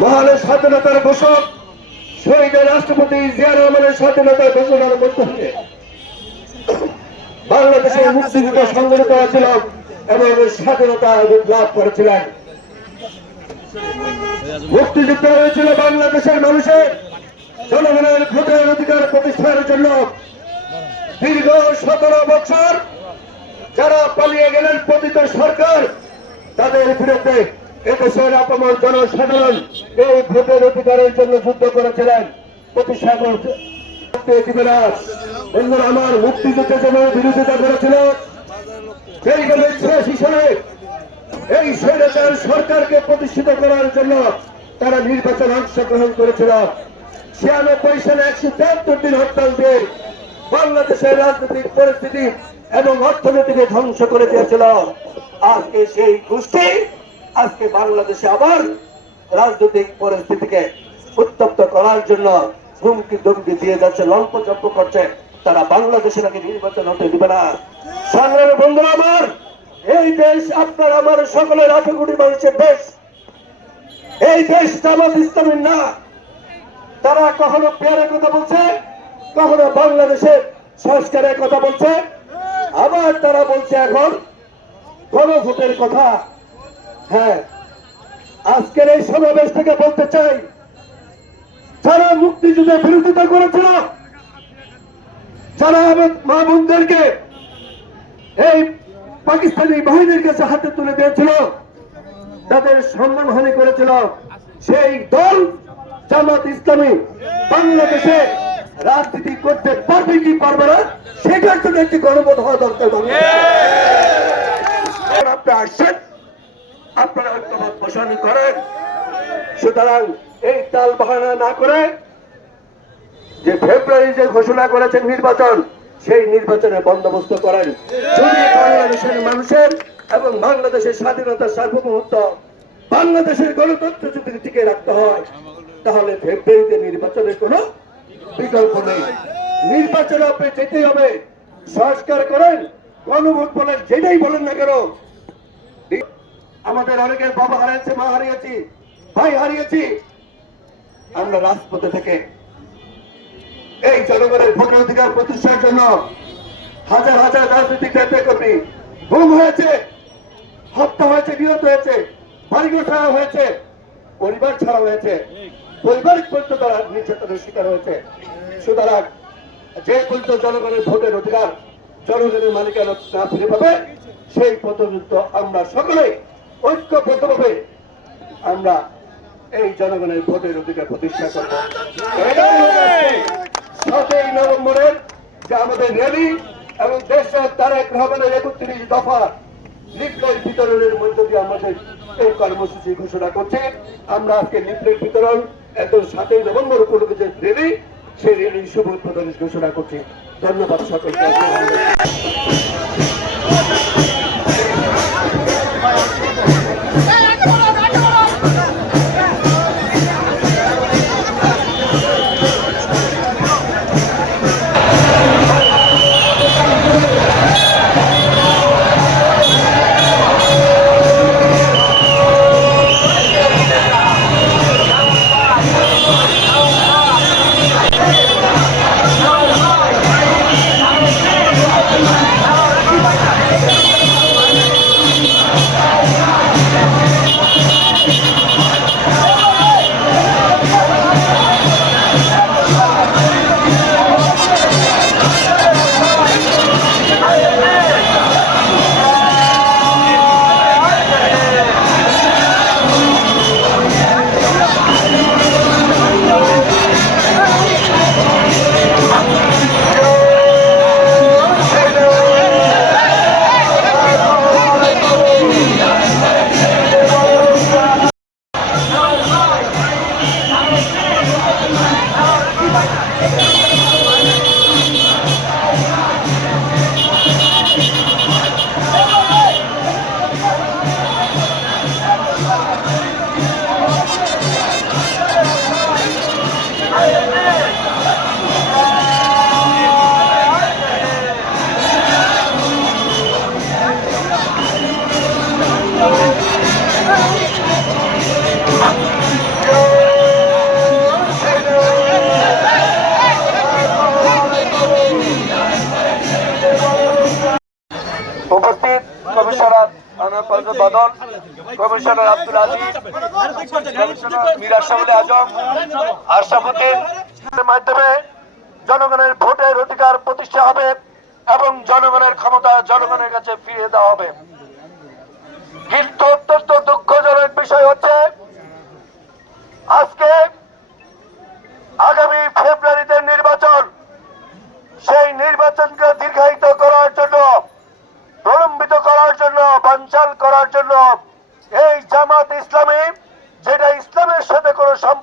মহান স্বাধীনতার ঘোষক শহীদের রাষ্ট্রপতি জিয়া রহমানের স্বাধীনতার ঘোষণার মধ্য দিয়ে বাংলাদেশের মুক্তিযুদ্ধ সংগঠিত হয়েছিল এবং স্বাধীনতা লাভ করেছিলেন। মুক্তিযুদ্ধ হয়েছিল বাংলাদেশের মানুষের জনগণের ভোটের অধিকার প্রতিষ্ঠার জন্য। দীর্ঘ সতেরো বছর যারা পালিয়ে গেলেন পতিত সরকার, তাদের বিরুদ্ধে এদেশের জনসাধারণ এই ভোটের অধিকারের জন্য যুদ্ধ করেছিলেন। আমার মুক্তিযুদ্ধের জন্য বিরোধিতা করেছিল। এই সরকারকে প্রতিষ্ঠিত করার জন্য তারা নির্বাচন অংশগ্রহণ করেছিল। ছিয়ানব্বই সালে একশো তেহাত্তর দিন হরতাল দিয়ে বাংলাদেশের রাজনৈতিক পরিস্থিতি এবং অর্থনীতিকে ধ্বংস করে দিয়েছিল। আজকে সেই গোষ্ঠী আজকে বাংলাদেশে আবার রাজনৈতিক পরিস্থিতিকে উত্তপ্ত করার জন্য হুমকি ধমকি দিয়ে যাচ্ছে, লম্প জম্প করছে। তারা বাংলাদেশে আগে নির্বাচন হতে দিবে না। সংগ্রামী আমার, এই দেশ আপনার, আমার সকলের আঠেরো মানুষের দেশ। এই দেশ জামাত ইসলামের না। তারা কখনো পেয়ারের কথা বলছে, কখনো বাংলাদেশের সংস্কারের কথা বলছে। আবার তারা বলছে এখন গণভোটের কথা। হ্যাঁ আজকের এই সমাবেশ থেকে বলতে চাই, যারা মুক্তিযুদ্ধের বিরোধিতা করেছিল, যারা মা বোনদেরকে এই পাকিস্তানি বাহিনীর কাছে হাতে তুলে দিয়েছিল, তাদের সম্মানহানি করেছিল, সেই দল জামাত ইসলামী বাংলাদেশে রাজনীতি করতে পারবে কি পারবে না, সেটার জন্য একটি গণভোট হওয়া দরকার আপনি আসছেন। আপনারা ঐক্যমত পোষণ করেন। সুতরাং এই তাল বাহানা না করে যে ফেব্রুয়ারি যে ঘোষণা করেছেন নির্বাচন, সেই নির্বাচনে বন্দোবস্ত করেন। যদি বাংলাদেশের মানুষের এবং বাংলাদেশের স্বাধীনতার সার্বভৌমত্ব বাংলাদেশের গণতন্ত্র যদি টিকে রাখতে হয়, তাহলে ফেব্রুয়ারিতে নির্বাচনের কোনো বিকল্প নেই। নির্বাচনে আপনি যেতেই হবে, সংস্কার করেন, গণভোট বলেন, যেটাই বলেন না কেন আমাদের অনেকের বাবা হারিয়েছে, মা হারিয়েছি, ভাই হারিয়েছি। আমরা রাজপথে থেকে এই জনগণের ভোটের অধিকার প্রতিষ্ঠার জন্য হাজার হাজার রাজনৈতিক নেতা কর্মী গুম হয়েছে, হত্যা হয়েছে, নিহত হয়েছে, বাড়িঘর ছাড়া হয়েছে, পরিবার ছাড়া হয়েছে পরিবার পর্যন্ত তারা নির্যাতনের শিকার হয়েছে। সুতরাং যে পর্যন্ত জনগণের ভোটের অধিকার জনগণের মালিকানা ফিরে পাবে, সেই পর্যন্ত আমরা সকলে ঐক্যবদ্ধভাবে আমরা এই জনগণের ভোটের অধিকার প্রতিষ্ঠা করব। সাতই নভেম্বরের যে আমাদের র্যালি এবং দেশের তারেক রহমানের একত্রিশ দফা লিফলেট বিতরণের মধ্য দিয়ে আমাদের এই কর্মসূচি ঘোষণা করছে। আমরা আজকে লিফলেট বিতরণ এত সাতই নভেম্বর উপলক্ষে যে র্যালি, সেই র্যালির শুভ উদ্বোধন ঘোষণা করছি। ধন্যবাদ সকলকে। Oh, keep like that. Badal commissioner Abdul Aziz, commissioner Mir Ashraful Azam Ashrafuddin মাধ্যমে জনগণের ভোটের অধিকার প্রতিষ্ঠা হবে এবং জনগণের ক্ষমতা জনগণের কাছে ফিরিয়ে দেওয়া হবে। কিন্তু অত্যন্ত দুঃখজনক বিষয় হচ্ছে, আজকে আগামী ফেব্রুয়ারিতে নির্বাচন সেই নির্বাচনকে দীর্ঘায়িত করার জন্য প্রলম্বিত করার জন্য বানচাল করার জন্য এই জামাত ইসলামী যেটা ইসলামের সাথে কোনো সম্পর্ক